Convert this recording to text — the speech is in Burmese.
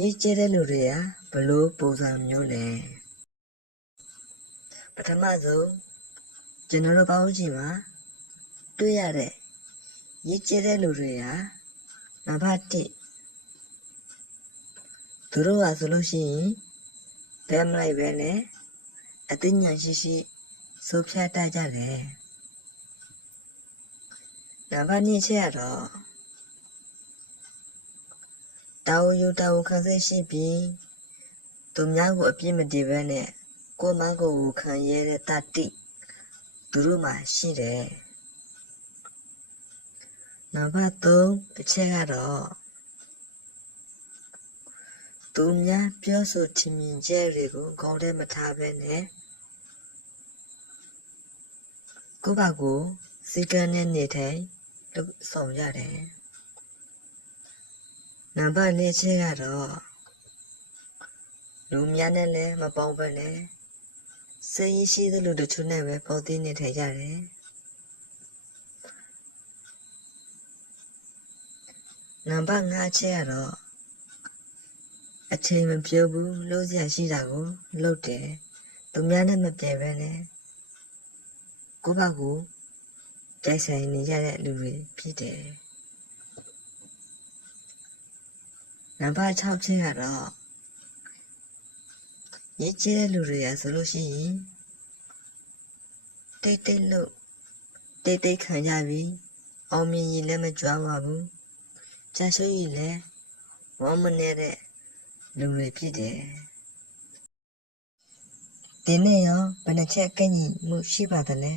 ရေးကျတဲ့လူတွေကဘလို့ပုံစံမျိုးလဲပထမဆုံးကျွန်တော်တို့ပေါင်းကြည့်မှာတွေ့ရတဲ့ရေးကျတဲ့လူတွေကနံပါတ်1သူတို့ကဆိုလို့ရှိရင်ဘယ်မလိုက်ပဲနဲ့အသိဉာဏ်ရှိရှိစိုးဖြတ်တတ်ကြတယ်နံပါတ်2ချက်ရတော့တာဝန်ယူတာဝန်ခံစိတ်ရှိပြီးသူများကိုအပြစ်မတင်ဘဲနဲ့ကိုယ်မကိုယ်ခံရတဲ့တတိသူတို့မှာရှိတယ်နံပါတ်3အချက်ကတော့သူများပြောဆိုချင်မြင်ချက်တွေကိုခေါင်းထဲမထားဘဲနဲ့ကိုယ့်ဘာကိုစိတ်ကန်းနဲ့နေထိုင်လို့ဆောင်ရတယ်နံပါတ်4ချက်ကတော့လူများနဲ့လည်းမပေါင်းဘဲနဲ့စိတ်ရှိတဲ့လူတချို့နဲ့ပဲပေါင်းသိနေထိုင်ကြတယ်နံပါတ်5ချက်ကတော့အချိန်မပြောဘူးလို့စရာရှိတာကိုလုပ်တယ်သူများနဲ့မပြေဘဲနဲ့ကိုယ့်ဘာကိုကြိုက်ဆိုင်နေကြတဲ့လူတွေဖြစ်တယ်နံပါတ်6ချက်ကတော့ရေးကျတဲ့လူတွေကဆိုလို့ရှိရင်တိတ်တိတ်လို့တိတ်တိတ်ခံကြပြီးအောင်မြင်ရင်လည်းမကြွားပါဘူးကြာရှုရင်လည်းဝမ်းမနေတဲ့လူတွေဖြစ်တယ်ဒီနေ့ရောဘယ်နှချက်ကညီမှုရှိပါသလဲ